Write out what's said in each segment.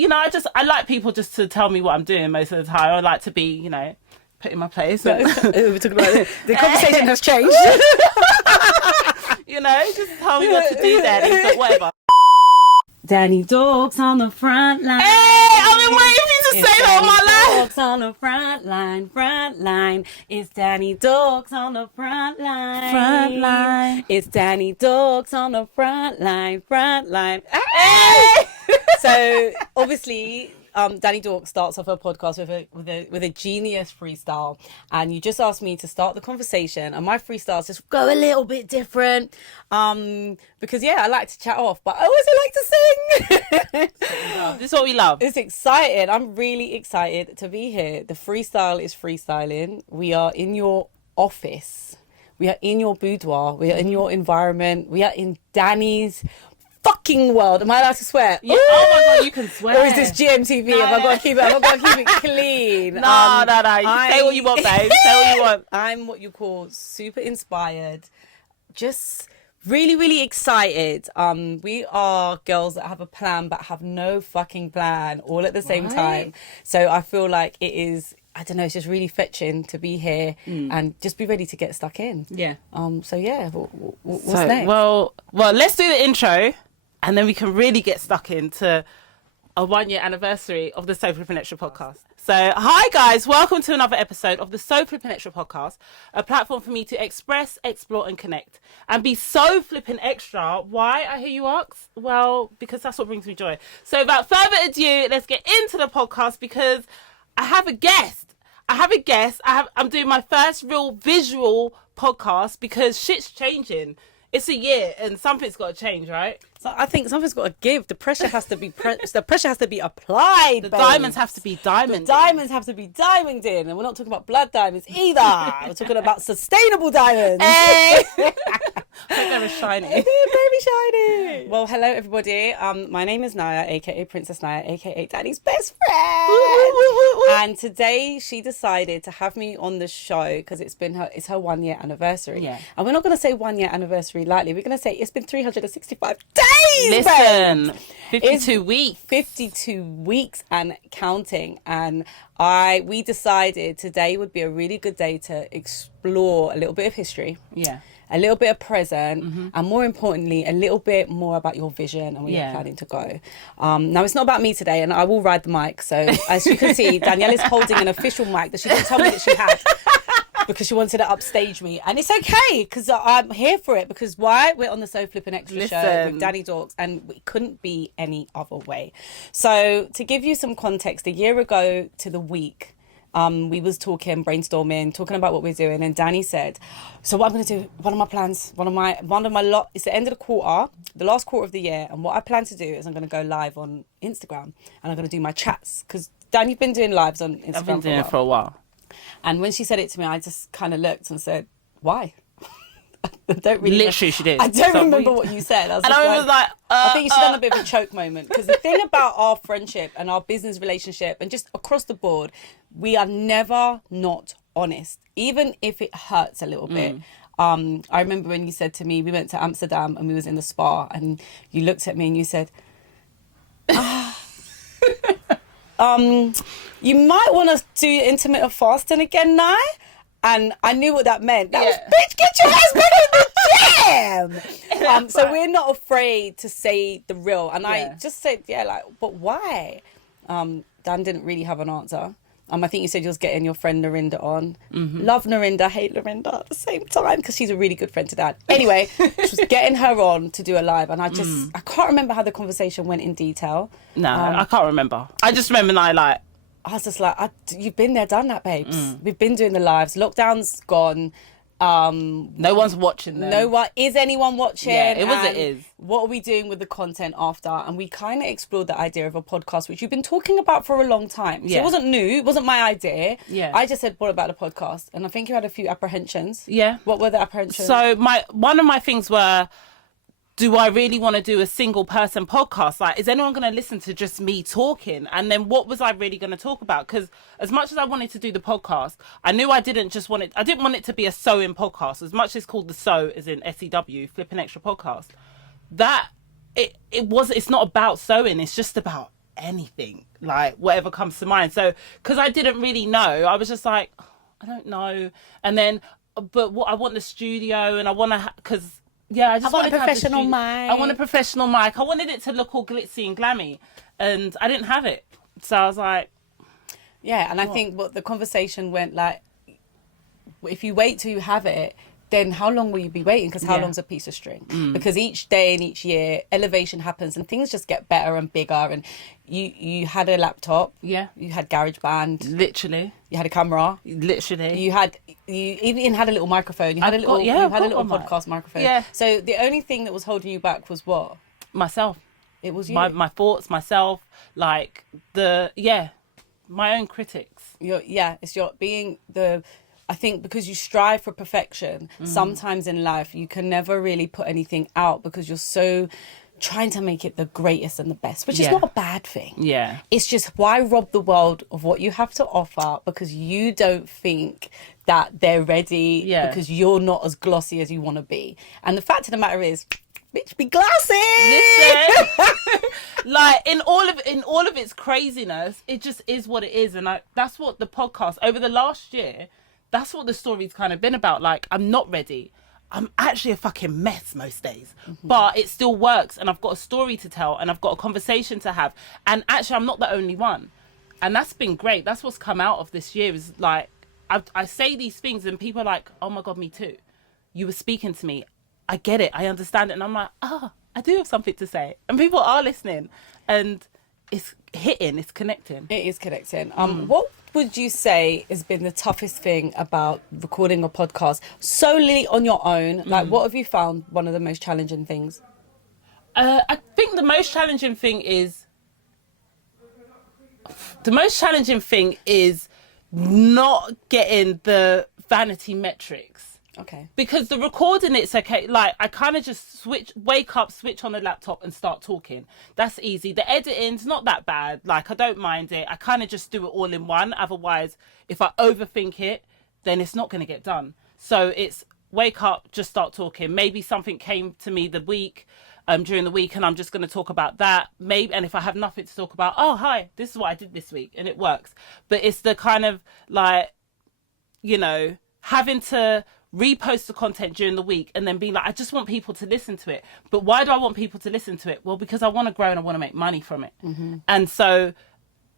I like people just to tell me what I'm doing most of the time. I like to be, put in my place. We're talking about the conversation has changed. Just tell me what to do, Danny, but whatever. Danny Dogs on the front line. Hey, I've been waiting for you to say that all my life. Dogs on the front line. It's Danny Dogs on the front line. It's Danny Dogs on the front line. Hey! So obviously, Danny Dork starts off her podcast with a genius freestyle, and you just asked me to start the conversation, and my freestyles just go a little bit different, because I like to chat off, but I also like to sing. This is what we love. It's exciting. I'm really excited to be here. The freestyle is freestyling. We are in your office. We are in your boudoir. We are in your environment. We are in Danny's fucking world. Am I allowed to swear? Yeah. Oh my god, you can swear. Or is this GMTV? No. Have I got to keep it clean? No. You say what you want, babe. Say what you want. I'm what you call super inspired. Just really, really excited. We are girls that have a plan but have no fucking plan all at the same time. So I feel like it is, I don't know, it's just really fetching to be here and just be ready to get stuck in. Yeah. What's next? Well, let's do the intro, and then we can really get stuck into a 1-year anniversary of the So Flippin' Extra podcast. So, hi guys, welcome to another episode of the So Flippin' Extra podcast, a platform for me to express, explore and connect and be so flippin' extra. Why, I hear you ask? Well, because that's what brings me joy. So without further ado, let's get into the podcast because I have a guest. I'm doing my first real visual podcast because shit's changing. It's a year and something's got to change, right? So I think something's got to give. The pressure has to be the pressure has to be applied. The diamonds have to be diamonded. The diamonds have to be diamonded, and we're not talking about blood diamonds either. We're talking about sustainable diamonds. Hey, they're shiny. They're very shiny. Well, hello everybody. My name is Naya, aka Princess Naya, aka Danny's best friend. And today she decided to have me on the show because it's her 1-year anniversary. Yeah. And we're not going to say 1-year anniversary lightly. We're going to say it's been 365 days. Listen, 52 weeks. 52 weeks and counting. And we decided today would be a really good day to explore a little bit of history. Yeah. A little bit of present, and more importantly, a little bit more about your vision and where you're planning to go. Now, it's not about me today, and I will ride the mic. So, as you can see, Danielle is holding an official mic that she didn't tell me that she had because she wanted to upstage me. And it's okay, because I'm here for it. Because why? We're on the So Flippin' Extra show with Danny Dorks, and it couldn't be any other way. So, to give you some context, a year ago to the week, we was brainstorming, talking about what we're doing, and Danny said, so what I'm going to do, one of my plans, it's the end of the quarter, the last quarter of the year, and what I plan to do is I'm going to go live on Instagram, and I'm going to do my chats, because Dan, you've been doing lives on Instagram. I've been doing it for a while. And when she said it to me, I just kind of looked and said, why? I don't really Literally, she did. I don't remember what you said. I was like, I think she's done a bit of a choke moment, because the thing about our friendship and our business relationship and just across the board, we are never not honest, even if it hurts a little bit. I remember when you said to me, we went to Amsterdam and we was in the spa, and you looked at me and you said, you might want to do intermittent fasting again now. And I knew what that meant. That was, bitch, get your ass back in the gym. So we're not afraid to say the real. And I just said, but why? Dan didn't really have an answer. I think you said you was getting your friend Narinda on. Love Narinda, hate Narinda at the same time, because she's a really good friend to Dad. Anyway, she was getting her on to do a live, and I can't remember how the conversation went in detail. No, I can't remember. I just remember I was just like, you've been there, done that, babes. We've been doing the lives. Lockdown's gone. No one's watching them. Is anyone watching? Yeah, it is. What are we doing with the content after? And we kind of explored the idea of a podcast, which you've been talking about for a long time. So it wasn't new. It wasn't my idea. Yeah. I just said, what about the podcast? And I think you had a few apprehensions. Yeah. What were the apprehensions? So one of my things were, do I really want to do a single person podcast? Like, is anyone going to listen to just me talking? And then what was I really going to talk about? Because as much as I wanted to do the podcast, I knew I didn't want it to be a sewing podcast. As much as it's called the sew, as in SEW, Flippin' Extra podcast. It's not about sewing. It's just about anything, like whatever comes to mind. So because I didn't really know, I was just like, I don't know. And then, but what I want the studio, and I want to, because I just want a wanted to have the professional studio. mic. I want a professional mic. I wanted it to look all glitzy and glammy, and I didn't have it. So I was like, yeah. And I think what the conversation went like, if you wait till you have it, then how long will you be waiting? Because how long's a piece of string? Because each day and each year, elevation happens and things just get better and bigger. And you had a laptop. Yeah. You had GarageBand. Literally. You had a camera. Literally. You even had a little microphone. You had a little podcast microphone. Yeah. So the only thing that was holding you back was what? Myself. It was you. My thoughts, myself, like my own critics. It's your being the... I think because you strive for perfection, sometimes in life you can never really put anything out because you're so trying to make it the greatest and the best, which is not a bad thing. Yeah. It's just, why rob the world of what you have to offer because you don't think that they're ready, because you're not as glossy as you want to be. And the fact of the matter is, bitch, be glassy. Listen, like in all of its craziness, it just is what it is. And that's what the podcast over the last year, that's what the story's kind of been about. Like, I'm not ready. I'm actually a fucking mess most days, but it still works. And I've got a story to tell and I've got a conversation to have. And actually, I'm not the only one. And that's been great. That's what's come out of this year is like, I say these things and people are like, oh my God, me too. You were speaking to me. I get it. I understand it. And I'm like, I do have something to say. And people are listening and it's hitting, it's connecting. It is connecting. What would you say has been the toughest thing about recording a podcast solely on your own? Like, what have you found one of the most challenging things? I think the most challenging thing is not getting the vanity metrics. Okay. Because the recording, it's okay. Like, I kind of just wake up, switch on the laptop and start talking. That's easy. The editing's not that bad. Like, I don't mind it. I kind of just do it all in one. Otherwise, if I overthink it, then it's not going to get done. So it's wake up, just start talking. Maybe something came to me during the week and I'm just going to talk about that. Maybe, and if I have nothing to talk about, oh, hi, this is what I did this week. And it works. But it's the kind of like, having to repost the content during the week and then being like, I just want people to listen to it. But why do I want people to listen to it? Well, because I want to grow and I want to make money from it. And so,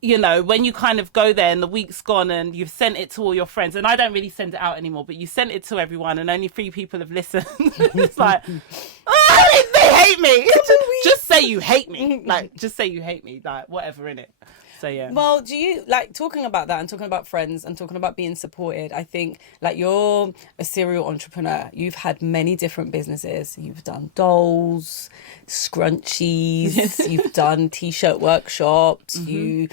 when you kind of go there and the week's gone and you've sent it to all your friends, and I don't really send it out anymore, but you sent it to everyone and only 3 people have listened. It's like, they hate me. Just say you hate me. Like, just say you hate me. Like, whatever, innit? So, yeah. Well, do you like talking about that and talking about friends and talking about being supported? I think like you're a serial entrepreneur. You've had many different businesses. You've done dolls, scrunchies, you've done t-shirt workshops, you're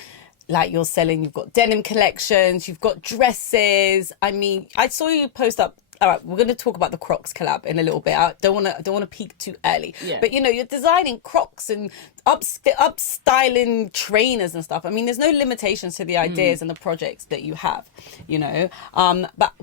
selling, you've got denim collections, you've got dresses. I mean, I saw you post up. All right, we're going to talk about the Crocs collab in a little bit. I don't want to peek too early. Yeah. But, you're designing Crocs and upstyling trainers and stuff. I mean, there's no limitations to the ideas and the projects that you have, But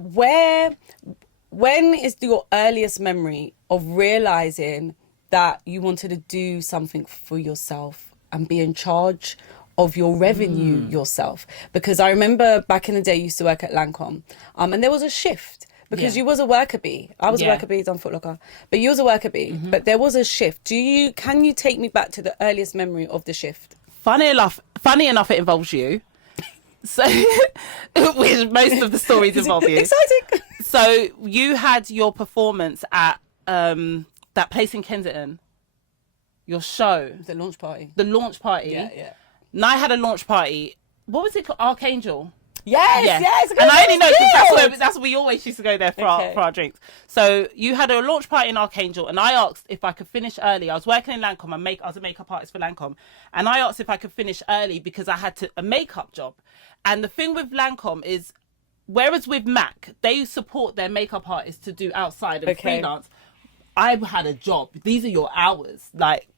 when is your earliest memory of realizing that you wanted to do something for yourself and be in charge of your revenue yourself? Because I remember back in the day, you used to work at Lancome, and there was a shift. Because you was a worker bee. I was a worker bee on Foot Locker. But you was a worker bee. But there was a shift. Can you take me back to the earliest memory of the shift? Funny enough, it involves you. So, which most of the stories involve you. Exciting. So you had your performance at that place in Kensington. Your show. The launch party. Yeah. And I had a launch party. What was it called? Archangel. Yes. And I only know because that's where we always used to go there for our drinks. So you had a launch party in Archangel, and I asked if I could finish early. I was working in Lancome. I was a makeup artist for Lancome, and I asked if I could finish early because I had a makeup job. And the thing with Lancome is, whereas with MAC, they support their makeup artists to do outside and freelance. I had a job. These are your hours. Like,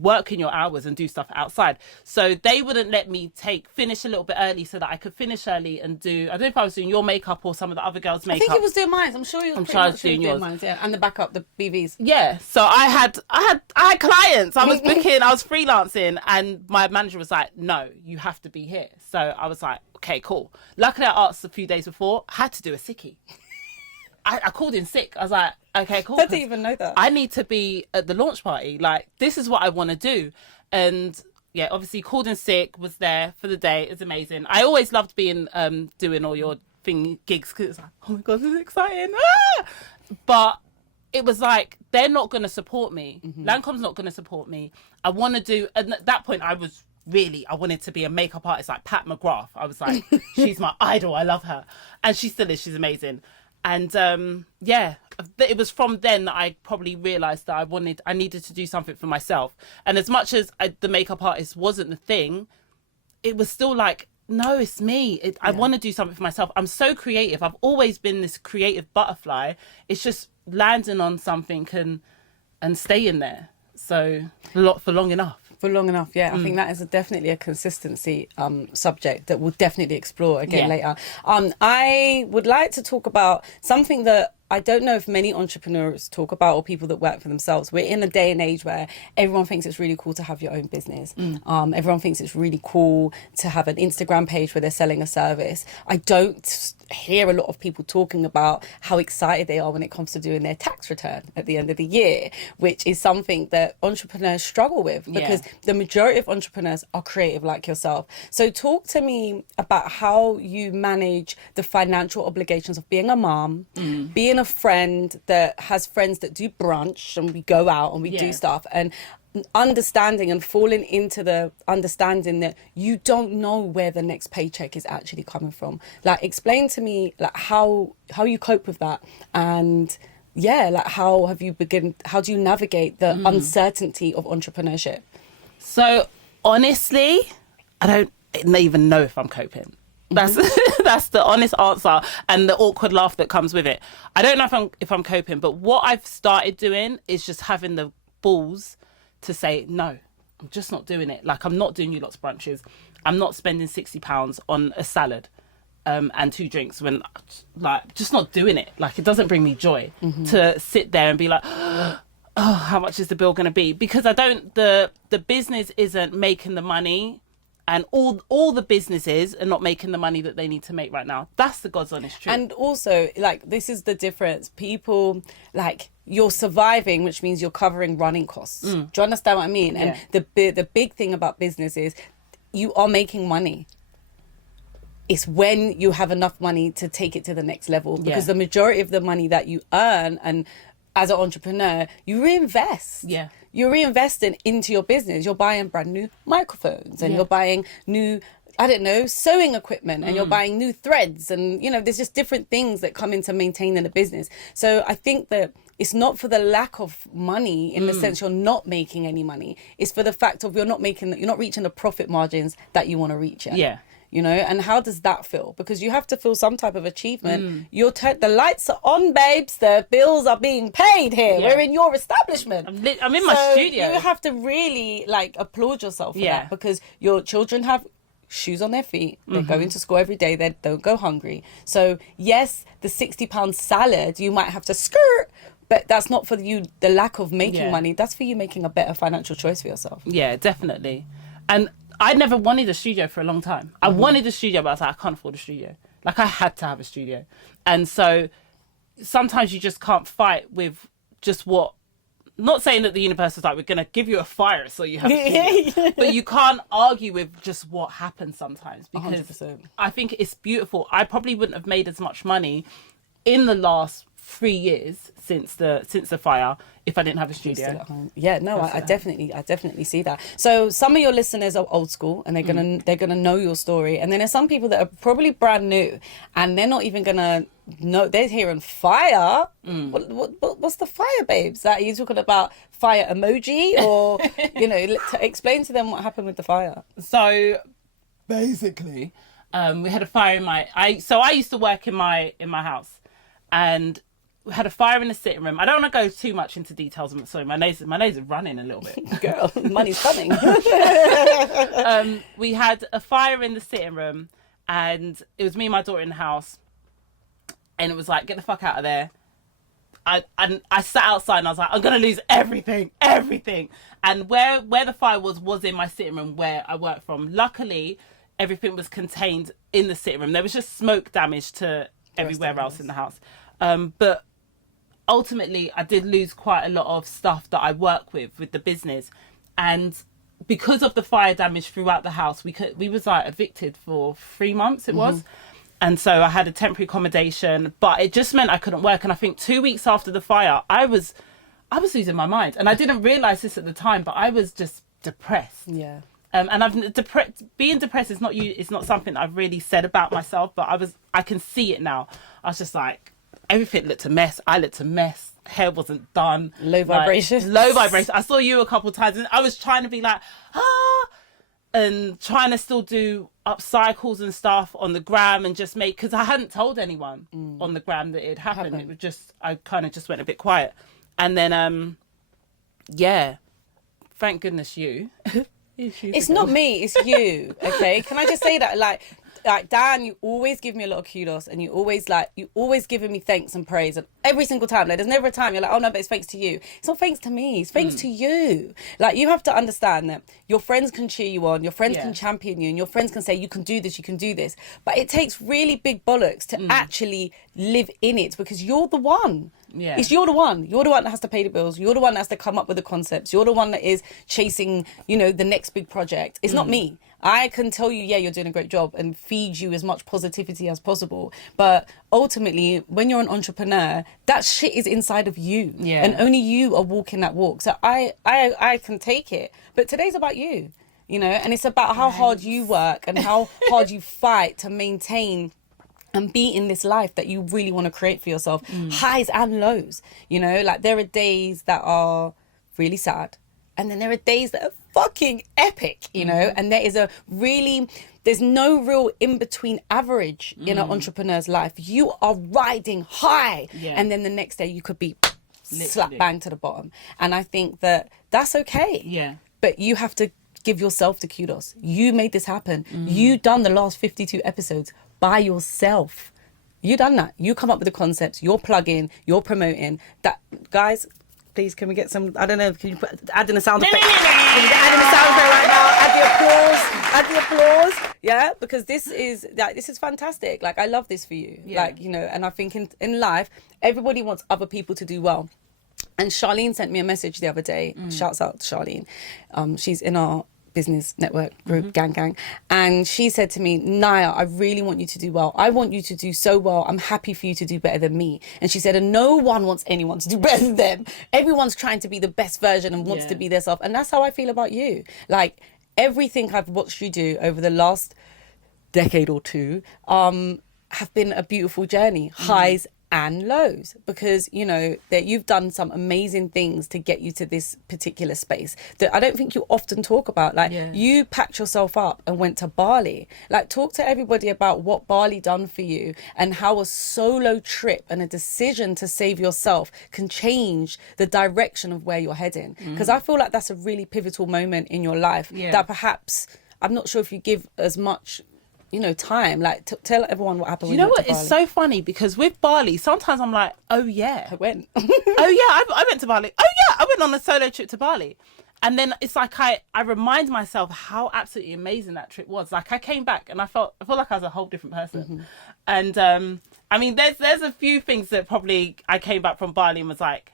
work in your hours and do stuff outside. So they wouldn't let me finish a little bit early so that I could finish early and do, I don't know if I was doing your makeup or some of the other girls' makeup. I think it was doing mine. I'm sure you were doing yours. Mine, yeah. And the backup, the BVs. Yeah. So I had clients. I was booking, I was freelancing, and my manager was like, no, you have to be here. So I was like, okay, cool. Luckily I asked a few days before, I had to do a sickie. I called in sick. I was like, okay, cool. I didn't even know that. I need to be at the launch party. Like, this is what I want to do. And yeah, obviously called in sick, was there for the day. It's amazing. I always loved being, doing all your gigs, because it's like, oh my God, this is exciting. Ah! But it was like, they're not going to support me. Lancôme's not going to support me. I want to do, and at that point I wanted to be a makeup artist like Pat McGrath. I was like, she's my idol. I love her. And she still is. She's amazing. And yeah, it was from then that I probably realised that I needed to do something for myself. And as much as the makeup artist wasn't the thing, it was still like, no, it's me. I want to do something for myself. I'm so creative. I've always been this creative butterfly. It's just landing on something and staying there. So for long enough. For long enough, yeah. I think that is definitely a consistency subject that we'll definitely explore again later. I would like to talk about something that I don't know if many entrepreneurs talk about, or people that work for themselves. We're in a day and age where everyone thinks it's really cool to have your own business. Everyone thinks it's really cool to have an Instagram page where they're selling a service. I don't hear a lot of people talking about how excited they are when it comes to doing their tax return at the end of the year, which is something that entrepreneurs struggle with, because the majority of entrepreneurs are creative like yourself. So talk to me about how you manage the financial obligations of being a mom, being a friend that has friends that do brunch and we go out and we do stuff, and understanding and falling into the understanding that you don't know where the next paycheck is actually coming from. Like, explain to me like how you cope with that, and like how do you navigate the uncertainty of entrepreneurship? So honestly, I don't even know if I'm coping. That's that's the honest answer, and the awkward laugh that comes with it. I don't know if I'm coping, but what I've started doing is just having the balls to say, no, I'm just not doing it. Like, I'm not doing you lots of brunches. I'm not spending £60 on a salad and 2 drinks, when, like, just not doing it. Like, it doesn't bring me joy to sit there and be like, oh, how much is the bill going to be? Because the business isn't making the money, and all the businesses are not making the money that they need to make right now. That's the God's honest truth. And also, like, this is the difference. People, like, you're surviving, which means you're covering running costs. Do you understand what I mean? And the big thing about business is you are making money. It's when you have enough money to take it to the next level, because the majority of the money that you earn, and as an entrepreneur, you reinvest. You're reinvesting into your business. You're buying brand new microphones, and you're buying new, I don't know, sewing equipment, and you're buying new threads, and, you know, there's just different things that come into maintaining a business. So I think that it's not for the lack of money in the sense you're not making any money. It's for the fact of you're not reaching the profit margins that you want to reach yet. You know, and how does that feel? Because you have to feel some type of achievement. The lights are on, babes. The bills are being paid here. We're in your establishment. I'm in my studio. You have to really, like, applaud yourself for that, because your children have shoes on their feet. They're going to school every day. They don't go hungry. So yes, the £60 salad, you might have to skirt, but that's not for you, the lack of making money. That's for you making a better financial choice for yourself. Yeah, definitely. And I never wanted a studio for a long time. I wanted a studio, but I was like, I can't afford a studio. Like, I had to have a studio. And so sometimes you just can't fight with just what, not saying that the universe is like, we're going to give you a fire so you have a studio. But you can't argue with just what happens sometimes, because 100%. I think it's beautiful. I probably wouldn't have made as much money in the last 3 years since the fire if I didn't have a studio. Yeah, no, I definitely see that. So some of your listeners are old school, and they're gonna know your story, and then there's some people that are probably brand new, and they're not even gonna know. They're hearing fire. What's the fire, babes? That you talking about fire emoji, or you know? Explain to them what happened with the fire. So basically, we had a fire in I used to work in my house, and we had a fire in the sitting room. I don't want to go too much into details. I'm sorry, my nose is running a little bit. Girl, money's coming. We had a fire in the sitting room, and it was me and my daughter in the house, and it was like, get the fuck out of there. I sat outside and I was like, I'm gonna lose everything. And where the fire was in my sitting room where I work from. Luckily, everything was contained in the sitting room. There was just smoke damage to everywhere else in the house. But ultimately, I did lose quite a lot of stuff that I work with the business, and because of the fire damage throughout the house, we was like evicted for 3 months. It was, and so I had a temporary accommodation, but it just meant I couldn't work. And I think 2 weeks after the fire, I was losing my mind, and I didn't realize this at the time, but I was just depressed. Yeah. And being depressed is not it's not something I've really said about myself, but I can see it now. I was just like, everything looked a mess. I looked a mess. Hair wasn't done. Low vibration. Low vibration. I saw you a couple of times and I was trying to be like, and trying to still do upcycles and stuff on the gram and just make, because I hadn't told anyone on the gram that it happened. It was just, I kind of just went a bit quiet. And then, thank goodness you. It's not me, it's you. Okay, can I just say that, like Dan, you always give me a lot of kudos, and you always giving me thanks and praise, and every single time, like there's never a time you're like, oh no, but it's thanks to you. It's not thanks to me, it's thanks to you. Like, you have to understand that your friends can cheer you on, your friends can champion you, and your friends can say you can do this, but it takes really big bollocks to actually live in it, because you're the one. Yeah. You're the one that has to pay the bills. You're the one that has to come up with the concepts. You're the one that is chasing, the next big project. It's not me. I can tell you, you're doing a great job and feed you as much positivity as possible. But ultimately, when you're an entrepreneur, that shit is inside of you. Yeah. And only you are walking that walk. So I can take it. But today's about you, and it's about how hard you work and how hard you fight to maintain and be in this life that you really want to create for yourself. Highs and lows, like there are days that are really sad, and then there are days that are fucking epic, and there's no real in-between average in an entrepreneur's life. You are riding high, and then the next day you could be slap bang to the bottom. And I think that that's okay. Yeah. But you have to give yourself the kudos. You made this happen. You done the last 52 episodes by yourself. You done that. You come up with the concepts, you're plugging, you're promoting that. Guys, please, can we get some, I don't know, can you add in a sound effect? Can you add in a sound effect right now? Add the applause. Yeah, because this is fantastic. Like, I love this for you. Yeah. Like, and I think in life, everybody wants other people to do well. And Charlene sent me a message the other day. Shouts out to Charlene. She's in our business network group, gang, and she said to me, Naya, I really want you to do well. I want you to do so well. I'm happy for you to do better than me. And she said, and no one wants anyone to do better than them. Everyone's trying to be the best version and wants to be their self. And that's how I feel about you. Like, everything I've watched you do over the last decade or two have been a beautiful journey, highs and lows, because that you've done some amazing things to get you to this particular space that I don't think you often talk about. Like, you packed yourself up and went to Bali. Like, talk to everybody about what Bali done for you and how a solo trip and a decision to save yourself can change the direction of where you're heading, because I feel like that's a really pivotal moment in your life that perhaps, I'm not sure if you give as much time. Like, tell everyone what happened. What? It's so funny, because with Bali, sometimes I'm like, oh yeah, I went. I went to Bali. Oh yeah, I went on a solo trip to Bali. And then it's like I remind myself how absolutely amazing that trip was. Like, I came back and I feel like I was a whole different person. And I mean, there's a few things that probably I came back from Bali and was like,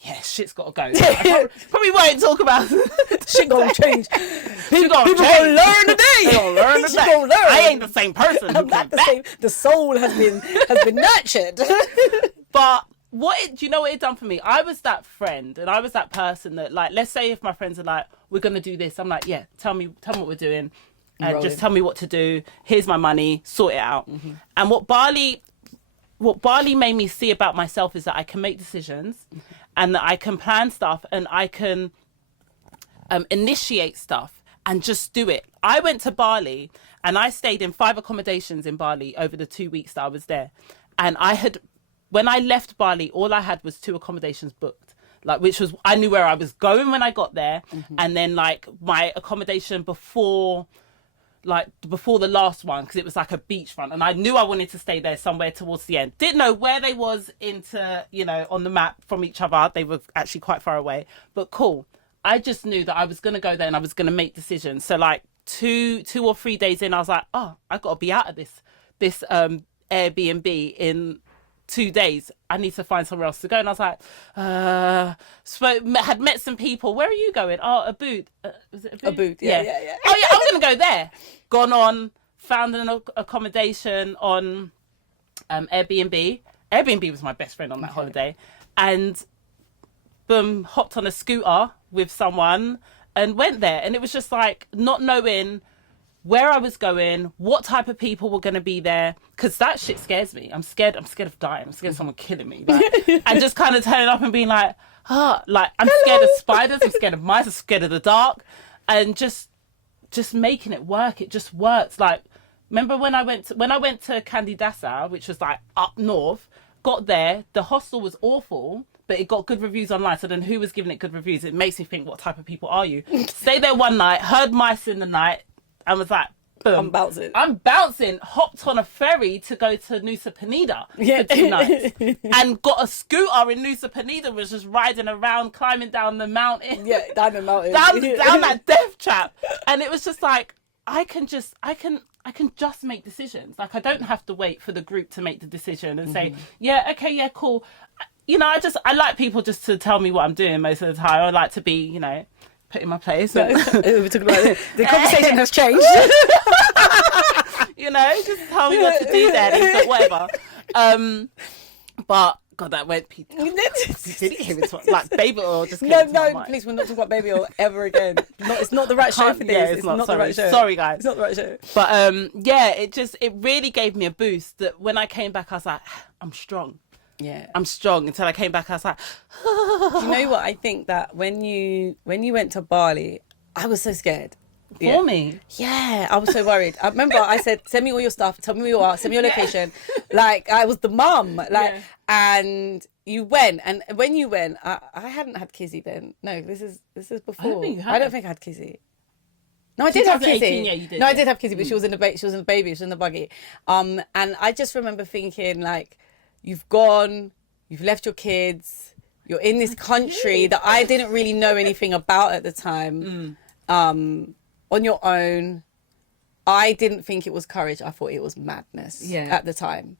yeah, shit's got to go. I probably won't talk about shit gonna change. People gonna learn today. They gonna learn today. Gonna learn. I ain't the same person. I'm not the same. The soul has been nurtured. But do you know what it done for me? I was that friend, and I was that person that, like, let's say if my friends are like, we're gonna do this, I'm like, yeah, tell me what we're doing, and just tell me what to do. Here's my money, sort it out. And what Bali made me see about myself is that I can make decisions, and that I can plan stuff, and I can initiate stuff and just do it. I went to Bali and I stayed in 5 accommodations in Bali over the 2 weeks that I was there. And I had when I left Bali, all I had was 2 accommodations booked. Like, which was, I knew where I was going when I got there. And then like my accommodation before the last one, because it was like a beachfront, and I knew I wanted to stay there somewhere towards the end. Didn't know where they was on the map from each other. They were actually quite far away, but cool. I just knew that I was going to go there and I was going to make decisions. So like 2 or 3 days in, I was like, oh, I've got to be out of this Airbnb in 2 days. I need to find somewhere else to go. And I was like, had met some people. Where are you going? Oh, a boot. Was it a boot? Yeah. Oh yeah, I'm going to go there. Gone on, found an accommodation on Airbnb. Airbnb was my best friend on that holiday. And boom, hopped on a scooter with someone and went there. And it was just like not knowing where I was going, what type of people were going to be there, because that shit scares me. I'm scared of dying. I'm scared of someone killing me. Like, and just kind of turning up and being like, I'm scared of spiders, I'm scared of mice, I'm scared of the dark, and just making it work. It just works. Like, remember when I went to Candidly, which was like up north, got there, the hostel was awful, but it got good reviews online. So then who was giving it good reviews? It makes me think, what type of people are you? Stay there one night, heard mice in the night, and was like, boom. I'm bouncing. Hopped on a ferry to go to Nusa Penida for 2 nights. And got a scooter in Nusa Penida, was just riding around, climbing down the mountain. Yeah, down the mountain. down that death trap. And it was just like, I can just make decisions. Like, I don't have to wait for the group to make the decision and say, yeah, okay, yeah, cool. I like people just to tell me what I'm doing most of the time. I like to be, put in my place. We're talking about it. The conversation has changed. Just tell me what to do, daddy, but whatever. But God, that went like baby oil. Just came into my mind. Please, we're not talking about baby oil ever again. It's not the right show for this. Yeah, it's not the right show. Sorry, guys. It's not the right show. But it really gave me a boost. That when I came back, I was like, I'm strong. Yeah, I'm strong. Until I came back, I was like, Do you know what? I think that when you went to Bali, I was so scared. For me? Yeah, I was so worried. I remember I said, send me all your stuff, tell me where you are, send me your location. Like, I was the mum. And you went. And when you went, I hadn't had Kizzy then. No, this is before. I don't think I had Kizzy. No, I did have Kizzy. Yeah, you did. No, I did have Kizzy, but she was in the baby, she was in the buggy. And I just remember thinking, like, you've gone, you've left your kids, you're in this country that I didn't really know anything about at the time, on your own. I didn't think it was courage. I thought it was madness at the time.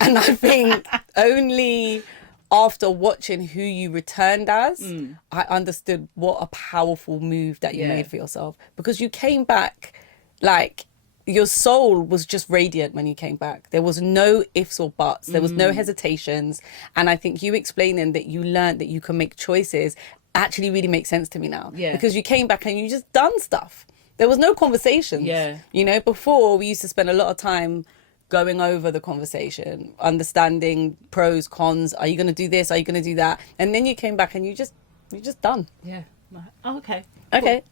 And I think only after watching who you returned as, I understood what a powerful move that you made for yourself. Because you came back, like, your soul was just radiant when you came back. There was no ifs or buts. There was no hesitations. And I think you explaining that you learned that you can make choices actually really makes sense to me now. Yeah. Because you came back and you just done stuff. There was no conversations. Yeah. Before we used to spend a lot of time going over the conversation, understanding pros, cons. Are you going to do this? Are you going to do that? And then you came back and you just done. Yeah. Oh, okay. Okay,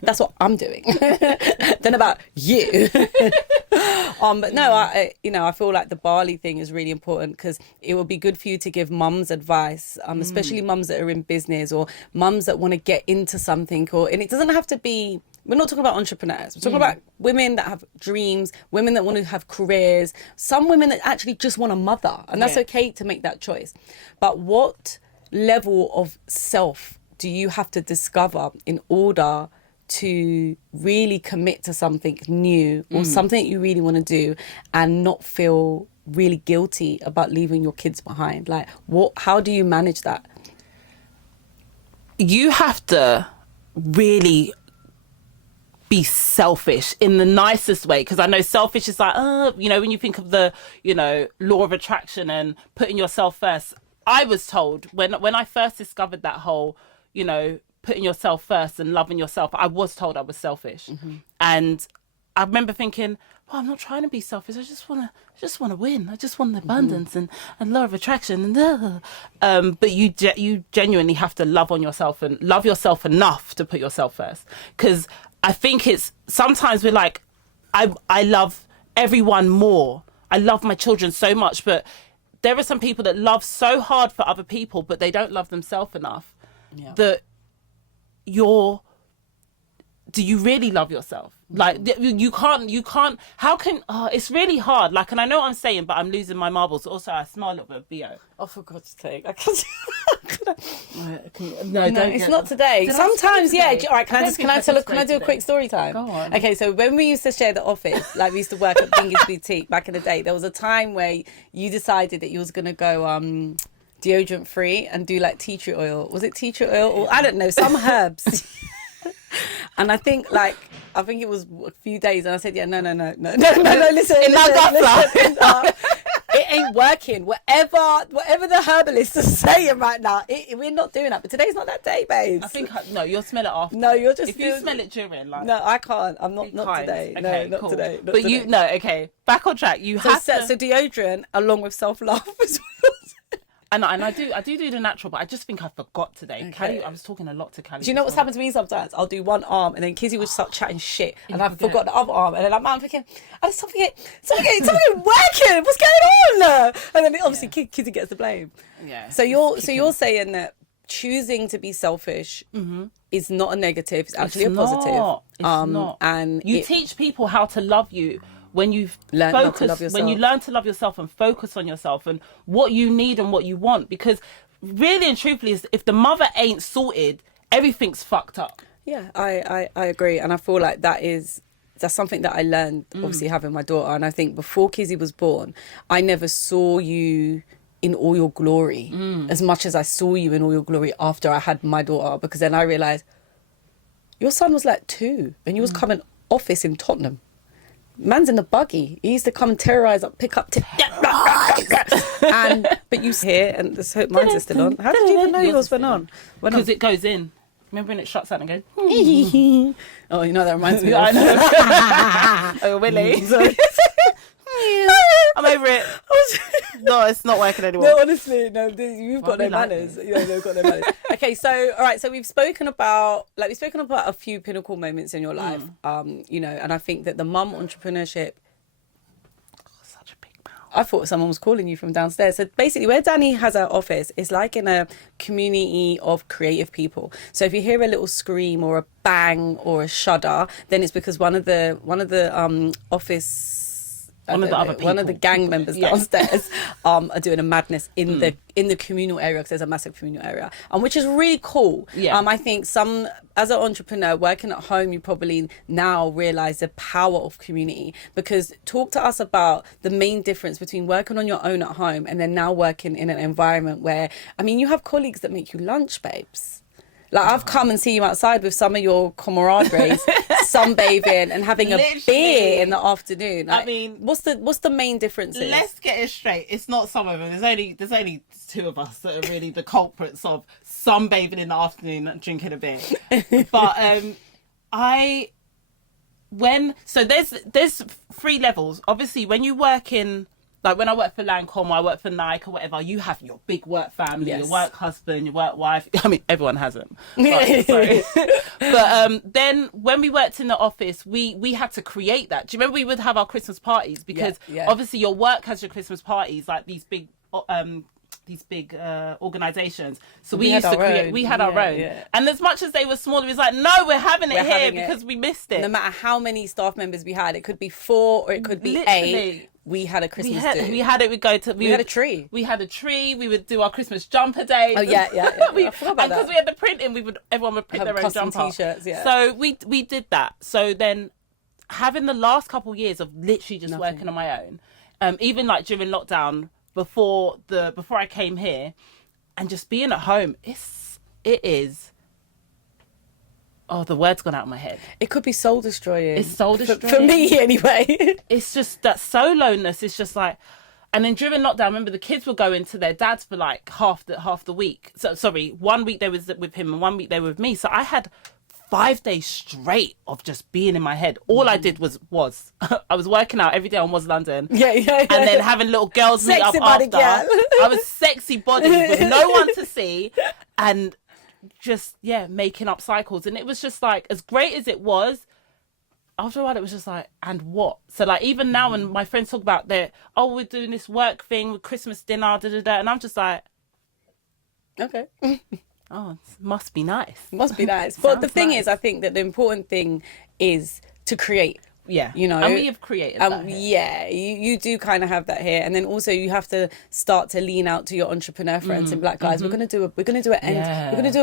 that's what I'm doing. Don't know about you. But no, I feel like the Bali thing is really important because it would be good for you to give mums advice, especially mums that are in business or mums that want to get into something. And it doesn't have to be. We're not talking about entrepreneurs. We're talking about women that have dreams, women that want to have careers, some women that actually just want a mother, and that's okay to make that choice. But what level of self do you have to discover in order to really commit to something new or something you really want to do and not feel really guilty about leaving your kids behind? Like, how do you manage that? You have to really be selfish in the nicest way, because I know selfish is like, when you think of the, law of attraction and putting yourself first. I was told when I first discovered that whole, putting yourself first and loving yourself, I was told I was selfish. And I remember thinking, well, I'm not trying to be selfish. I just want to win. I just want abundance and law of attraction. But you genuinely have to love on yourself and love yourself enough to put yourself first. Because I think sometimes we're like, I love everyone more. I love my children so much, but there are some people that love so hard for other people, but they don't love themselves enough. Yeah. That do you really love yourself? Like, you can't, how can, it's really hard. Like, and I know what I'm saying, but I'm losing my marbles. Also, I smell a little bit of BO. Oh, for God's sake. I can't. No, it's not today. Sometimes, yeah. All right, can I do a quick story time? Go on. Okay, so when we used to share the office, like we used to work at Binghis Boutique back in the day, there was a time where you decided that you was going to go deodorant free and do like tea tree oil. Was it tea tree oil? Or I don't know, some herbs. And I think it was a few days, and I said, no, listen, it ain't working. Whatever the herbalists are saying right now, we're not doing that. But today's not that day, babes. I think no, you'll smell it after. No, you're just. If you smell it during, like. No, I can't. I'm not today. Okay, no, not cool. today. But you okay. Back on track. You have to. So deodorant along with self-love as well. And I do the natural, but I just think I forgot today. Okay. Callie, I was talking a lot to Callie. Do you know what's happened to me sometimes? I'll do one arm and then Kizzy would start chatting shit and I forgot the other arm and then I'm thinking, something working. What's going on? And then obviously Kizzy gets the blame. Yeah. So you're saying that choosing to be selfish is not a negative. It's actually a positive. It's not. And you teach people how to love you. When you learn to love when you learn to love yourself and focus on yourself and what you need and what you want, because really and truthfully, if the mother ain't sorted, everything's fucked up. Yeah, I agree, and I feel like that's something that I learned obviously having my daughter, and I think before Kizzy was born, I never saw you in all your glory as much as I saw you in all your glory after I had my daughter, because then I realised your son was like 2 and you was coming office in Tottenham. Man's in the buggy. He used to come and terrorise up, pick up but you here, and let's hope mine's are still on. How did you even know yours went on? Because it goes in. Remember when it shuts out and goes? Oh, you know that reminds me. I know. Oh, Willie. I'm over it. No, it's not working anymore. No, honestly, no. You've got no manners. Yeah, they've got no manners. Okay, so all right, so we've spoken about a few pinnacle moments in your life, and I think that the mum entrepreneurship. Such a big mouth. I thought someone was calling you from downstairs. So basically, where Danny has her office, it's like in a community of creative people. So if you hear a little scream or a bang or a shudder, then it's because one of the office. One of the gang members downstairs are doing a madness in the communal area, because there's a massive communal area, which is really cool. I think as an entrepreneur working at home, you probably now realise the power of community, because talk to us about the main difference between working on your own at home and then now working in an environment where, I mean, you have colleagues that make you lunch, babes. Like, I've come and seen you outside with some of your camaraderies, sunbathing and having a beer in the afternoon. Like, I mean, what's the main differences? Let's get it straight. It's not some of them. There's only 2 of us that are really the culprits of sunbathing in the afternoon and drinking a beer. But there's 3 levels. Obviously, when you work in. Like when I work for Lancome, I work for Nike or whatever, you have your big work family, your work husband, your work wife. I mean, everyone has them. But then when we worked in the office, we had to create that. Do you remember we would have our Christmas parties? Because obviously your work has your Christmas parties, like these big organizations. So we used to create, we had our own. Yeah. And as much as they were small, it was like, no, we're having it here because we missed it. No matter how many staff members we had, it could be 4 or it could be 8. We had a Christmas do. We had it. We had a tree. We had a tree. We would do our Christmas jumper day. Oh yeah. I forgot about that. Because we had the printing, everyone would print their own jumper. T-shirts. Yeah. So we did that. So then, having the last couple of years of literally just working on my own, even like during lockdown, before I came here, and just being at home, it is. Oh, the word's gone out of my head. It could be soul destroying. It's soul destroying. For me, anyway. It's just that soloness. It's just like, and then during lockdown, remember the kids were going to their dads for like half the week. So sorry, 1 week they was with him and 1 week they were with me. So I had 5 days straight of just being in my head. All I did was I was working out every day on Was London. Yeah. And then having little girls meet up after. I was sexy body with no one to see, and just making up cycles. And it was just like, as great as it was, after a while, it was just like, and what? So like, even now when my friends talk about that, oh, we're doing this work thing with Christmas dinner, and I'm just like, okay. oh, it must be nice. Must be nice. But the thing is, I think that the important thing is to create. Yeah, you know, and we have created that here. Yeah, you do kind of have that here, and then also you have to start to lean out to your entrepreneur friends and be like, guys, we're gonna do a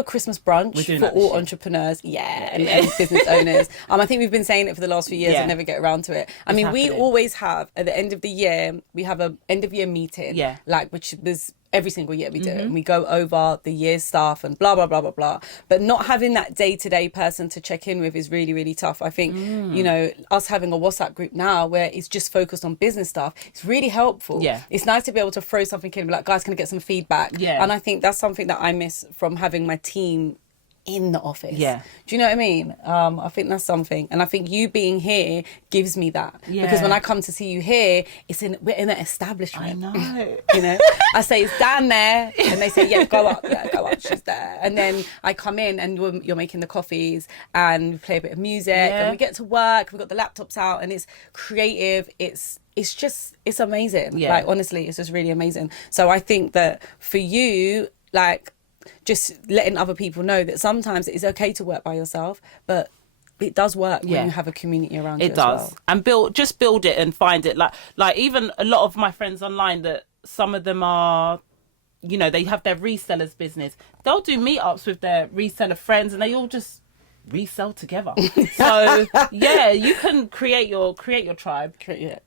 Christmas brunch for all entrepreneurs, and business owners. I think we've been saying it for the last few years and never get around to it. I mean, we always have at the end of the year, we have a end of year meeting, like which was. Every single year we do it, and we go over the year's stuff and blah blah blah blah blah. But not having that day-to-day person to check in with is really, really tough. I think you know, us having a WhatsApp group now where it's just focused on business stuff, it's really helpful. It's nice to be able to throw something in and be like, guys, can I get some feedback? And I think that's something that I miss from having my team in the office. Do you know what I mean? I think that's something, and I think you being here gives me that, because when I come to see you here, we're in an establishment. I know. You know, I say, is Dan there? And they say, go up, she's there. And then I come in and you're making the coffees and we play a bit of music and we get to work, we've got the laptops out, and it's creative, it's amazing. Like, honestly, it's just really amazing. So I think that for you, like, just letting other people know that sometimes it's okay to work by yourself, but it does work when you have a community around you. It does. And build it and find it. Like even a lot of my friends online, that some of them are, you know, they have their resellers business. They'll do meetups with their reseller friends and they all just resell together. So you can create your tribe, create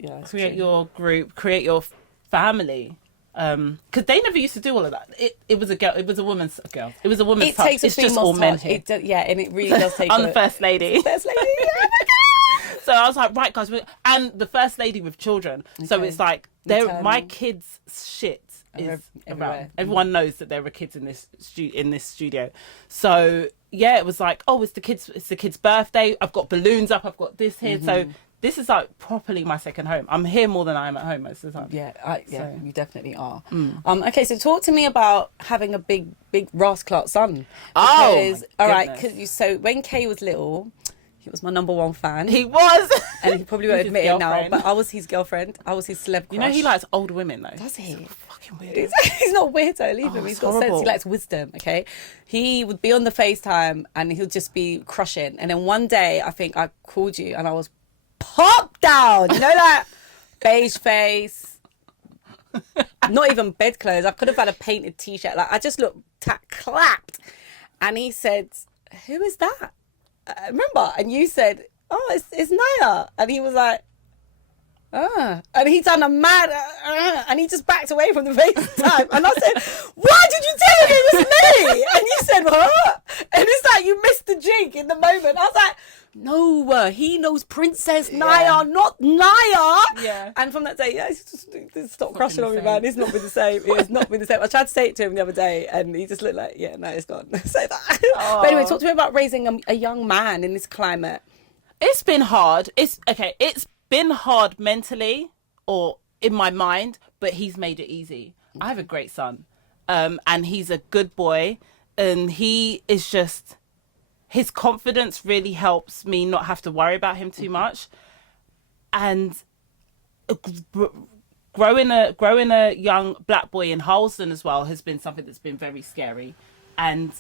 your group, create your family. Because they never used to do all of that. It was a woman's touch. It's just all men here. And it really does take I'm the first lady. First lady. Oh my God. So I was like, right, guys, and the first lady with children. Okay. So it's like my kids' shit is around. Everyone knows that there are kids in this studio. So it was like, oh, it's the kid's birthday. I've got balloons up. I've got this here. So. This is like properly my second home. I'm here more than I am at home most of the time. You definitely are. Okay, so talk to me about having a big rascal son. Because, so when Kay was little, he was my number one fan. He was, and he probably won't admit it now. But I was his girlfriend. I was his celeb crush. You know, he likes old women though. Does he? Fucking weird. He's not weird though. Leave him. He's got sense. He likes wisdom. Okay, he would be on the FaceTime and he'll just be crushing. And then one day, I think I called you and I was pop down, you know, that beige face, not even bedclothes. I could have had a painted t-shirt. Like, I just looked clapped. And he said, who is that? Remember? And you said, oh, it's Naya. And he was like, and he done a mad and he just backed away from the FaceTime. And I said, why did you tell him it was me? And you said, what? And it's like you missed the jig in the moment. I was like, no, he knows Princess Naya, not Naya. Yeah. And from that day, he's just stopped crushing on me, man. It's not been the same. It has not been the same. I tried to say it to him the other day and he just looked like, no, it's gone. Say that. But anyway, talk to me about raising a young man in this climate. It's been hard. It's been hard mentally or in my mind, but he's made it easy. I have a great son, and he's a good boy, and he is just, his confidence really helps me not have to worry about him too much. And growing a young black boy in Harlesden as well has been something that's been very scary. And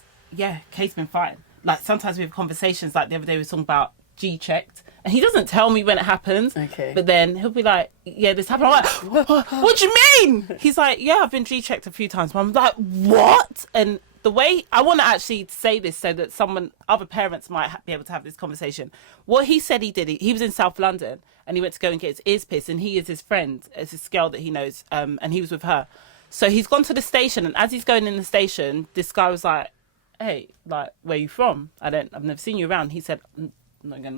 Kate's been fine. Like sometimes we have conversations, like the other day we were talking about G-checked, and he doesn't tell me when it happens. Okay. But then he'll be like, this happened. I'm like, what do you mean? He's like, I've been G-checked a few times. But I'm like, what? And the way I want to actually say this so that other parents might be able to have this conversation. What he said he did, he was in South London and he went to go and get his ears pierced, and he is his friend, it's this girl that he knows, and he was with her. So he's gone to the station, and as he's going in the station, this guy was like, hey, like, where are you from? I've never seen you around. He said, I'm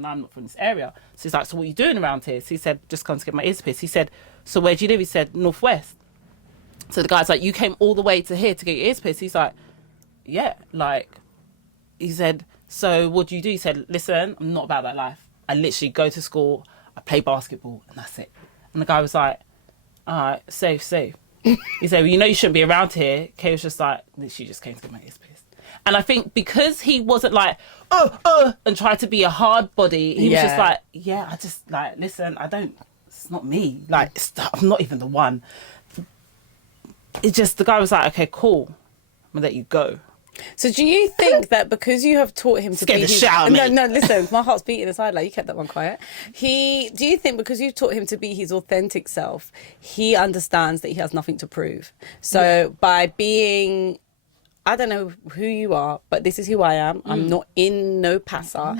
not from this area. So he's like, so what are you doing around here? So he said, just come to get my ears pierced. He said, so where do you live? He said, Northwest. So the guy's like, you came all the way to here to get your ears pierced? He's like, yeah. Like, he said, so what do you do? He said, listen, I'm not about that life. I literally go to school, I play basketball, and that's it. And the guy was like, all right, safe. He said, well, you know you shouldn't be around here. Kay was just like, she just came to get my ears pierced. And I think because he wasn't like, and tried to be a hard body, he was just like, I just like, listen, it's not me. Like, I'm not even the one. It's just, the guy was like, okay, cool. I'm gonna let you go. So do you think that because you have taught him to be his... No, listen, my heart's beating aside, like, you kept that one quiet. Do you think because you've taught him to be his authentic self, he understands that he has nothing to prove? So by being, I don't know who you are, but this is who I am. I'm not in no passer.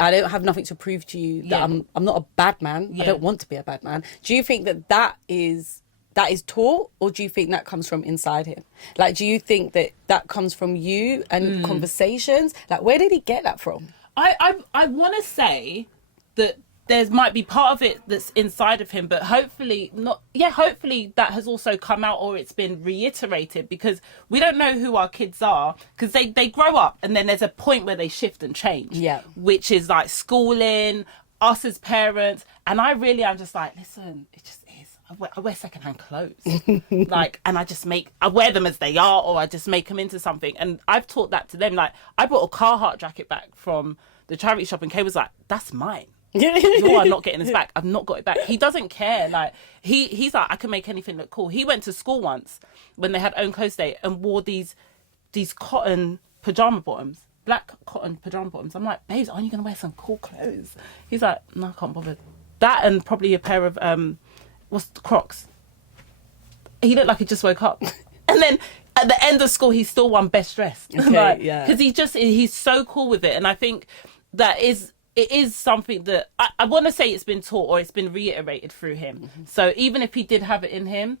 I don't have nothing to prove to you that I'm not a bad man. I don't want to be a bad man. Do you think that is taught, or do you think that comes from inside him? Like, do you think that comes from you and conversations? Like, where did he get that from? I want to say that there might be part of it that's inside of him, but hopefully not. Yeah, hopefully that has also come out, or it's been reiterated, because we don't know who our kids are, because they grow up and then there's a point where they shift and change. Yeah, which is like schooling, us as parents, and I'm just like, listen, it just. I wear secondhand clothes, like, and I wear them as they are, or I just make them into something. And I've taught that to them. Like, I brought a Carhartt jacket back from the charity shop, and Kay was like, "That's mine. You are not getting this back. I've not got it back." He doesn't care. Like, he's like, I can make anything look cool. He went to school once when they had own clothes day and wore these cotton pajama bottoms, black cotton pajama bottoms. I'm like, babes, aren't you gonna wear some cool clothes? He's like, no, I can't bother. That and probably a pair of what's the Crocs. He looked like he just woke up. And then at the end of school, he still won best dressed. Okay, like, yeah. Because he's so cool with it. And I think it is something that I want to say it's been taught, or it's been reiterated through him. Mm-hmm. So even if he did have it in him,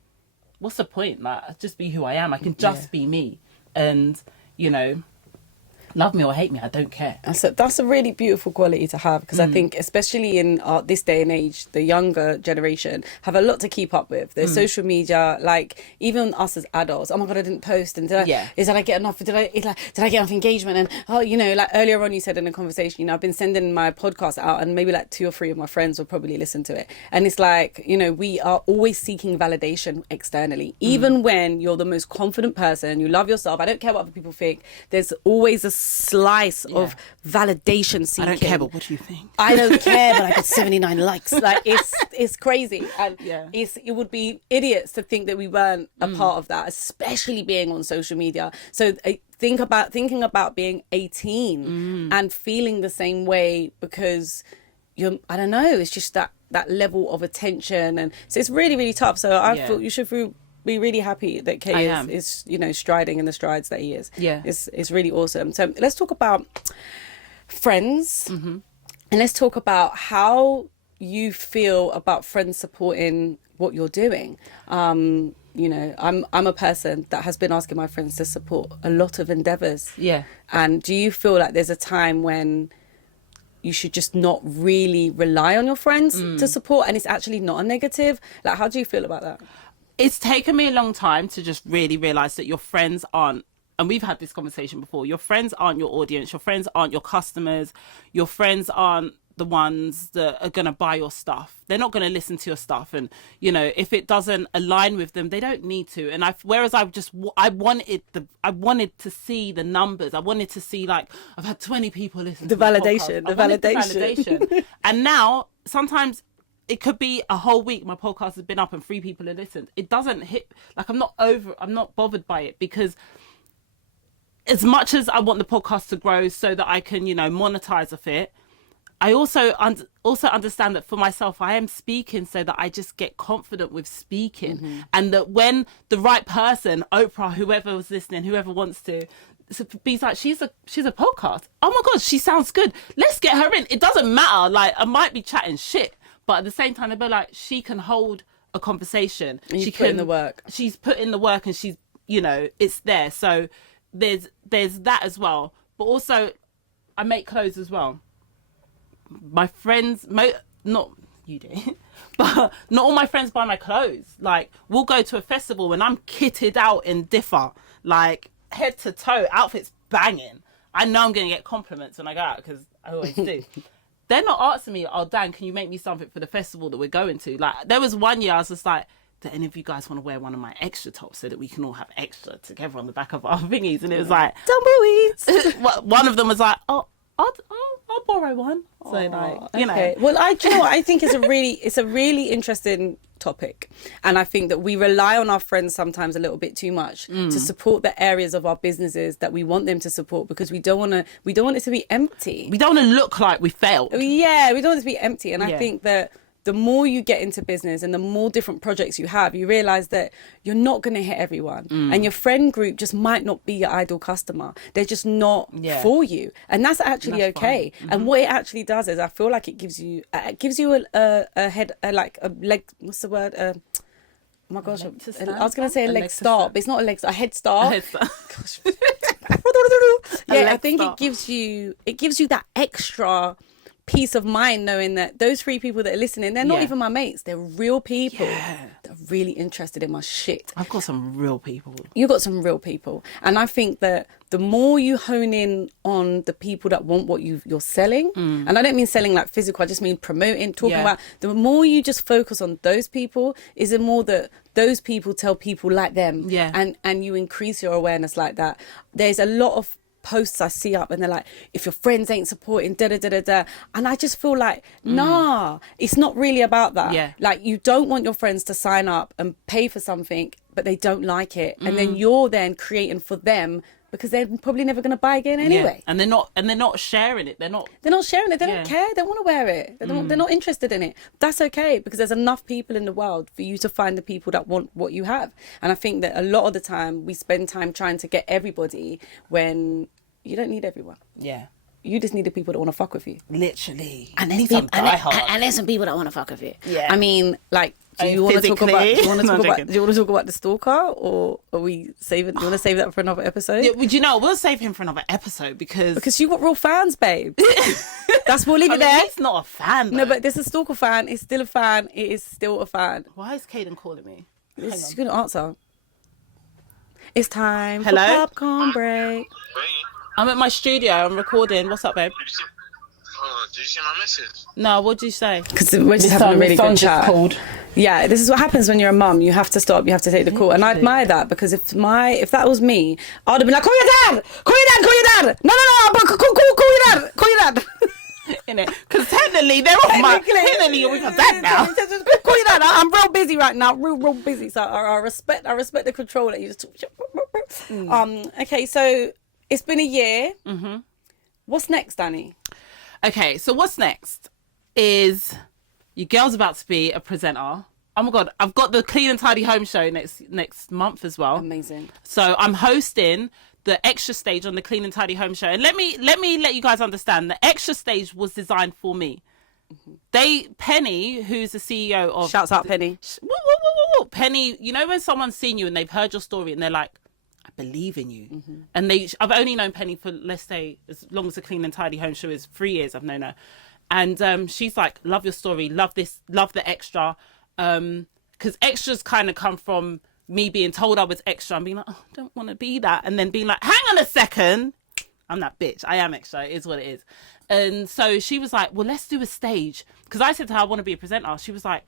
what's the point? Like, just be who I am. I can just be me. And, love me or hate me, I don't care. That's a really beautiful quality to have, because I think especially in this day and age, the younger generation have a lot to keep up with. There's social media, like even us as adults. Oh my God, I didn't post, and did I get enough? Did I get enough engagement? And like earlier on, you said in a conversation, I've been sending my podcast out, and maybe like 2 or 3 of my friends will probably listen to it. And it's like, we are always seeking validation externally, even when you're the most confident person, you love yourself. I don't care what other people think. There's always a slice of validation seeking. I don't care, but what do you think? I don't care, but I got 79 likes. Like, it's crazy. And it would be idiots to think that we weren't a part of that, especially being on social media. So thinking about being 18 and feeling the same way, because I don't know, it's just that level of attention. And so it's really, really tough. So I thought you should be really happy that Kay is striding in the strides that he is. Yeah, it's really awesome. So let's talk about friends, and let's talk about how you feel about friends supporting what you're doing. I'm a person that has been asking my friends to support a lot of endeavors. Yeah, and do you feel like there's a time when you should just not really rely on your friends to support, and it's actually not a negative? Like, how do you feel about that? It's taken me a long time to just really realise that your friends aren't, and we've had this conversation before, your friends aren't your audience, your friends aren't your customers, your friends aren't the ones that are going to buy your stuff. They're not going to listen to your stuff. And, if it doesn't align with them, they don't need to. And I wanted to see the numbers. I wanted to see, like, I've had 20 people listen to the validation. And now, sometimes it could be a whole week my podcast has been up and 3 people have listened. It doesn't hit, like, I'm not bothered by it, because as much as I want the podcast to grow so that I can, monetize of it, I also understand that for myself, I am speaking so that I just get confident with speaking, and that when the right person, Oprah, whoever was listening, whoever wants to, be like, she's a podcast. Oh my God, she sounds good. Let's get her in. It doesn't matter. Like, I might be chatting shit, but at the same time, I'd be like, she can hold a conversation. She put in the work. She's put in the work, and she's, it's there. So there's that as well. But also, I make clothes as well. My friends, not you do, but not all my friends buy my clothes. Like, we'll go to a festival and I'm kitted out in differ, like head to toe, outfits banging. I know I'm going to get compliments when I go out, because I always do. They're not asking me, oh, Dan, can you make me something for the festival that we're going to? Like, there was one year I was just like, do any of you guys want to wear one of my extra tops so that we can all have extra together on the back of our thingies? And it was like, tumbleweeds. one of them was like, oh, I'll borrow one. So like, you know. Well, do you know what? I think it's a really interesting topic, and I think that we rely on our friends sometimes a little bit too much to support the areas of our businesses that we want them to support, because we don't want it to be empty. We don't want to look like we failed. Yeah, we don't want it to be empty. And I think that the more you get into business and the more different projects you have, you realize that you're not going to hit everyone. And your friend group just might not be your ideal customer. They're just not for you. And that's actually okay. And what it actually does is, I feel like it gives you a leg, what's the word? Oh my gosh, I was going to say a leg start, but it's not a leg start, a head start. Gosh. I think it gives you that extra peace of mind, knowing that those 3 people that are listening, they're not even my mates, they're real people that are really interested in my shit. I've got some real people. You got some real people. And I think that the more you hone in on the people that want what you're selling, and I don't mean selling like physical, I just mean promoting, talking about, the more you just focus on those people, is the more that those people tell people like them, and you increase your awareness like that. There's a lot of posts I see up and they're like, if your friends ain't supporting and I just feel like nah, it's not really about that. Like, you don't want your friends to sign up and pay for something but they don't like it, and then you're then creating for them, because they're probably never going to buy again anyway. And they're not sharing it. They're not sharing it. They don't care. They want to wear it. They're not interested in it. That's okay, because there's enough people in the world for you to find the people that want what you have. And I think that a lot of the time we spend time trying to get everybody when you don't need everyone. Yeah. You just need the people that want to fuck with you. Literally. And there's some people that want to fuck with you. Yeah. I mean, like, do you want to talk about the stalker, or are we saving? Do you want to save that for another episode? Yeah, you know, we'll save him for another episode because you got real fans, babe. We'll leave it there. He's not a fan, though. No, but there's a stalker fan. It's still a fan. It is still a fan. Why is Caden calling me? She's gonna answer. It's time Hello? for popcorn break. I'm at my studio. I'm recording. What's up, babe? Did you see my message? No, what did you say? Because we're just having a really good chat. Yeah, this is what happens when you're a mum. You have to stop. You have to take the call. And I admire that, because if that was me, I'd have been like, call your dad! Call your dad! No, but call your dad! Call your dad! Because technically, they're off my... Technically, you're with your dad now. Call your dad. I'm real busy right now. Real busy. So I respect the control that you just... Okay, so it's been a year. Mm-hmm. What's next, Danny? Okay, so what's next is your girl's about to be a presenter. Oh my God, I've got the Clean and Tidy Home show next month as well. Amazing. So I'm hosting the extra stage on the Clean and Tidy Home show. And let me let you guys understand, the extra stage was designed for me. Mm-hmm. Penny, who's the CEO of... Shouts out, Penny. Penny, you know when someone's seen you and they've heard your story and they're like, I believe in you. Mm-hmm. And I've only known Penny for, let's say, as long as the Clean and Tidy Home show is 3 years, I've known her. And she's like, love your story, love this, love the extra. Because extras kind of come from me being told I was extra and being like, oh, I don't want to be that. And then being like, hang on a second. I'm that bitch. I am extra. It is what it is. And so she was like, well, let's do a stage. Because I said to her, I want to be a presenter. She was like,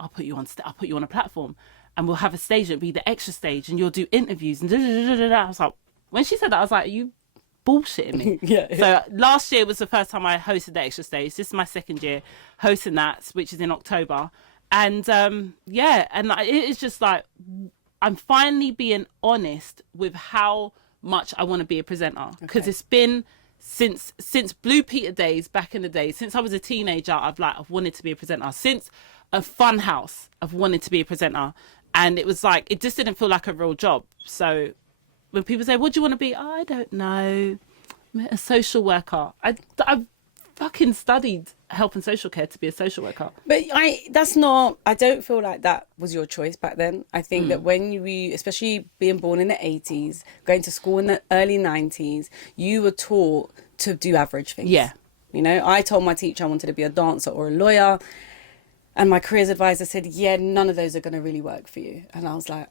I'll put you on a platform. And we'll have a stage, it'll be the extra stage, and you'll do interviews and I was like, when she said that, I was like, are you bullshitting me? Yeah. So last year was the first time I hosted the extra stage. This is my second year hosting that, which is in October. And and it is just like, I'm finally being honest with how much I want to be a presenter. Because it's been since Blue Peter days, back in the day, since I was a teenager, I've wanted to be a presenter. Since a fun house, I've wanted to be a presenter. And it was like, it just didn't feel like a real job. So when people say, what do you want to be? Oh, I don't know. I'm a social worker. I've fucking studied health and social care to be a social worker. But I don't feel like that was your choice back then. I think that when you, especially being born in the 80s, going to school in the early 90s, you were taught to do average things. Yeah. You know, I told my teacher I wanted to be a dancer or a lawyer. And my careers advisor said, yeah, none of those are going to really work for you. And I was like,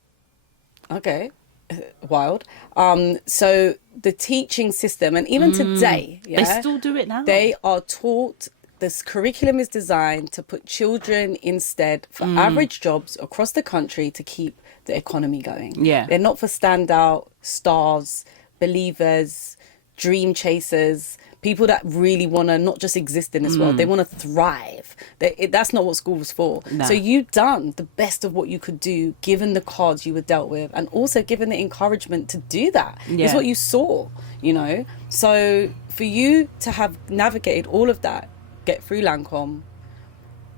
okay, wild. So the teaching system, and even today, they still do it now. They are taught this curriculum is designed to put children instead for average jobs across the country to keep the economy going. Yeah. They're not for standout stars, believers, dream chasers, people that really want to not just exist in this world, they want to thrive. That's not what school was for. No. So you've done the best of what you could do, given the cards you were dealt with, and also given the encouragement to do that. Yeah. It's what you saw, you know? So for you to have navigated all of that, get through Lancome,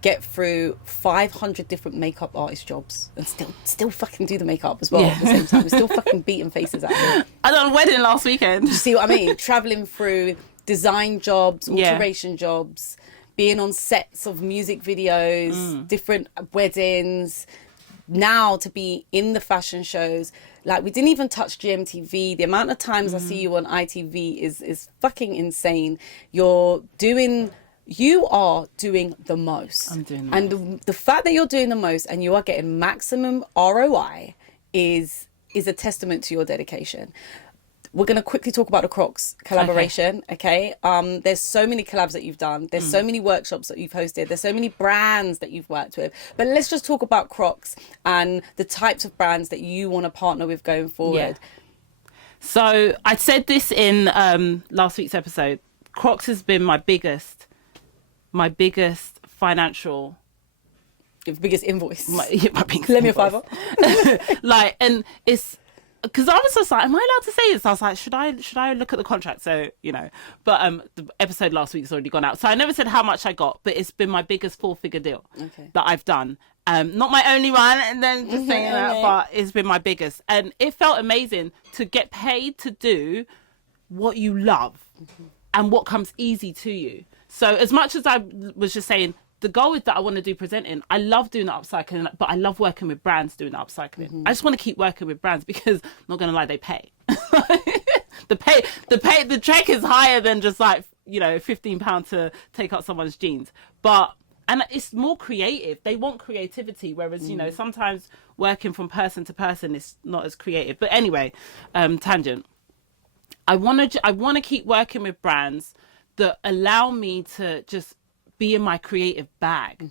get through 500 different makeup artist jobs, and still fucking do the makeup as well at the same time. We're still fucking beating faces out here. I done a wedding last weekend. You see what I mean? Traveling through design jobs, alteration jobs, being on sets of music videos, different weddings, now to be in the fashion shows. Like, we didn't even touch GMTV. The amount of times I see you on ITV is fucking insane. You are doing the most. I'm doing the and the fact that you're doing the most and you are getting maximum ROI is a testament to your dedication. We're going to quickly talk about the Crocs collaboration, okay? There's so many collabs that you've done. There's so many workshops that you've hosted. There's so many brands that you've worked with. But let's just talk about Crocs and the types of brands that you want to partner with going forward. Yeah. So I said this in last week's episode. Crocs has been my biggest financial... Your biggest invoice. My biggest Lend me a invoice. $5. Like, and it's... Because I was just like, am I allowed to say this? I was like, should I look at the contract? So, you know, but the episode last week's already gone out. So I never said how much I got, but it's been my biggest 4-figure deal that I've done. Not my only one, and then just saying that, but it's been my biggest. And it felt amazing to get paid to do what you love and what comes easy to you. So as much as I was just saying, the goal is that I want to do presenting. I love doing the upcycling, but I love working with brands doing the upcycling. I just want to keep working with brands because, I'm not going to lie, they pay. The check is higher than just like, you know, £15 to take out someone's jeans. And it's more creative. They want creativity, whereas, you know, sometimes working from person to person is not as creative. But anyway, tangent. I want to keep working with brands that allow me to just be in my creative bag,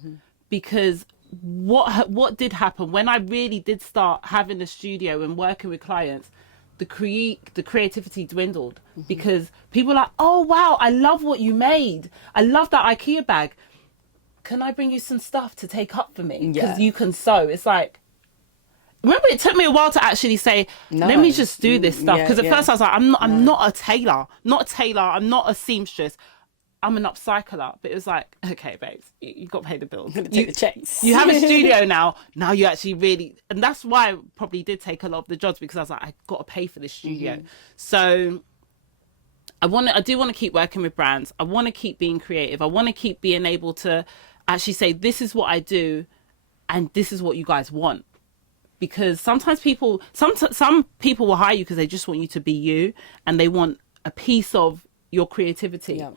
because what did happen when I really did start having a studio and working with clients, the creativity dwindled because people were like, oh wow, I love what you made, I love that IKEA bag, can I bring you some stuff to take up for me because you can sew. It's like, remember, it took me a while to actually say, let me just do this stuff, because at first I was like, I'm not a tailor, I'm not a seamstress, I'm an upcycler. But it was like, okay, babes, you got to pay the bills. I'm gonna take the checks. You have a studio now. Now you actually really... And that's why I probably did take a lot of the jobs, because I was like, I got to pay for this studio. So I do want to keep working with brands. I want to keep being creative. I want to keep being able to actually say, this is what I do and this is what you guys want. Because sometimes some people will hire you because they just want you to be you and they want a piece of your creativity. Yeah.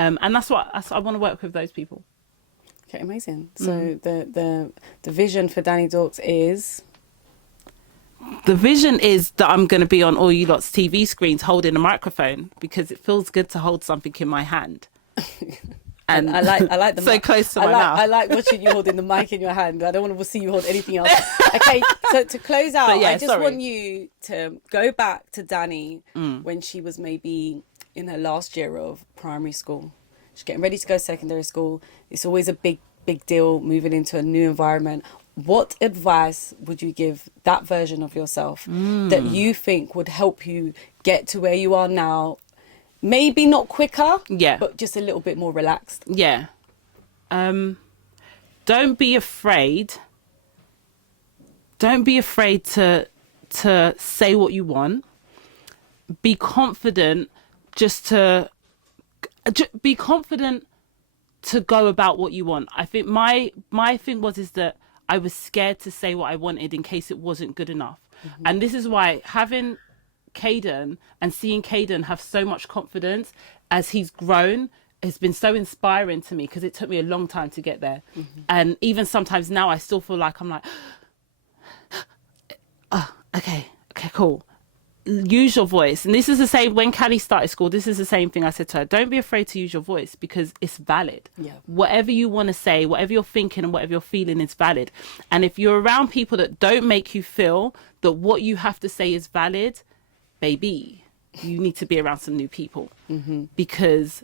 And that's what I want to work with, those people. Okay, amazing. So the vision for Danny Dorks is... The vision is that I'm going to be on all you lot's TV screens holding a microphone, because it feels good to hold something in my hand. And I like the so close to my mouth. I like watching you holding the mic in your hand. I don't want to see you hold anything else. Okay, so to close out, I just want you to go back to Danny when she was maybe in her last year of primary school. She's getting ready to go secondary school. It's always a big deal moving into a new environment. What advice would you give that version of yourself that you think would help you get to where you are now? Maybe not quicker, but just a little bit more relaxed. Yeah. Don't be afraid. Don't be afraid to say what you want. Be confident be confident to go about what you want. I think my thing is that I was scared to say what I wanted in case it wasn't good enough. And this is why having Caden and seeing Caden have so much confidence as he's grown has been so inspiring to me, because it took me a long time to get there. And even sometimes now I still feel like I'm like, oh, okay, cool. use your voice. And this is the same when Callie started school. This is the same thing I said to her. Don't be afraid to use your voice because it's valid. Yeah. Whatever you want to say, whatever you're thinking and whatever you're feeling is valid. And if you're around people that don't make you feel that what you have to say is valid, baby, you need to be around some new people because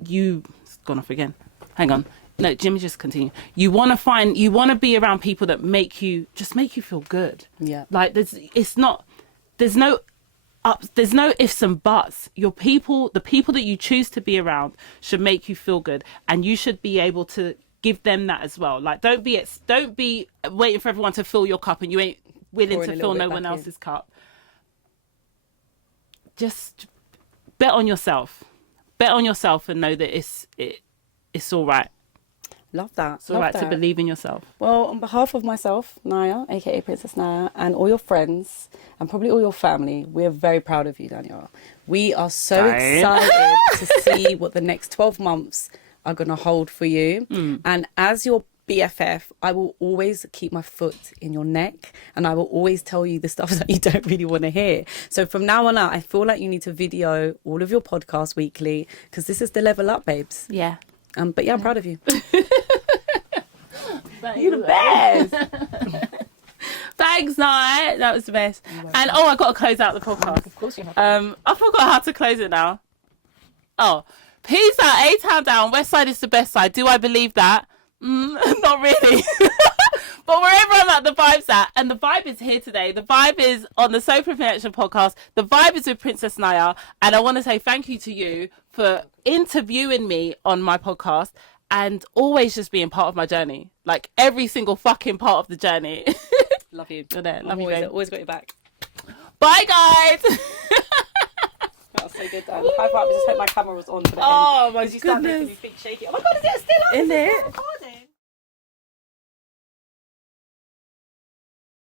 it's gone off again. Hang on. No, Jimmy, just continue. You want to be around people that make you feel good. Yeah. Like there's no ifs and buts. The people that you choose to be around should make you feel good, and you should be able to give them that as well. Like don't be waiting for everyone to fill your cup and you ain't willing to fill no one else's cup. Just bet on yourself. Bet on yourself and know that it's all right. Love that. It's all right to believe in yourself. Well, on behalf of myself, Naya, aka Princess Naya, and all your friends, and probably all your family, we're very proud of you, Danielle. We are so excited to see what the next 12 months are going to hold for you. And as your BFF, I will always keep my foot in your neck, and I will always tell you the stuff that you don't really want to hear. So from now on out, I feel like you need to video all of your podcasts weekly, because this is the level up, babes. Yeah. But yeah, I'm proud of you. You're the best. Thanks, Night. That was the best. And I got to close out the podcast. Of course you have. I forgot how to close it now. Oh, peace out, A-Town down. West side is the best side. Do I believe that? Not really. But wherever I'm at, the vibe's at. And the vibe is here today. The vibe is on the So Perfection podcast. The vibe is with Princess Naya. And I want to say thank you to you for interviewing me on my podcast and always just being part of my journey. Like every single fucking part of the journey. Love you. You're there. Love you, babe. Always got your back. Bye, guys. That was so good. High five. I just hope my camera was on for the end. Oh, my You start making goodness. me feet shaky. Oh my God, is it still on? In it?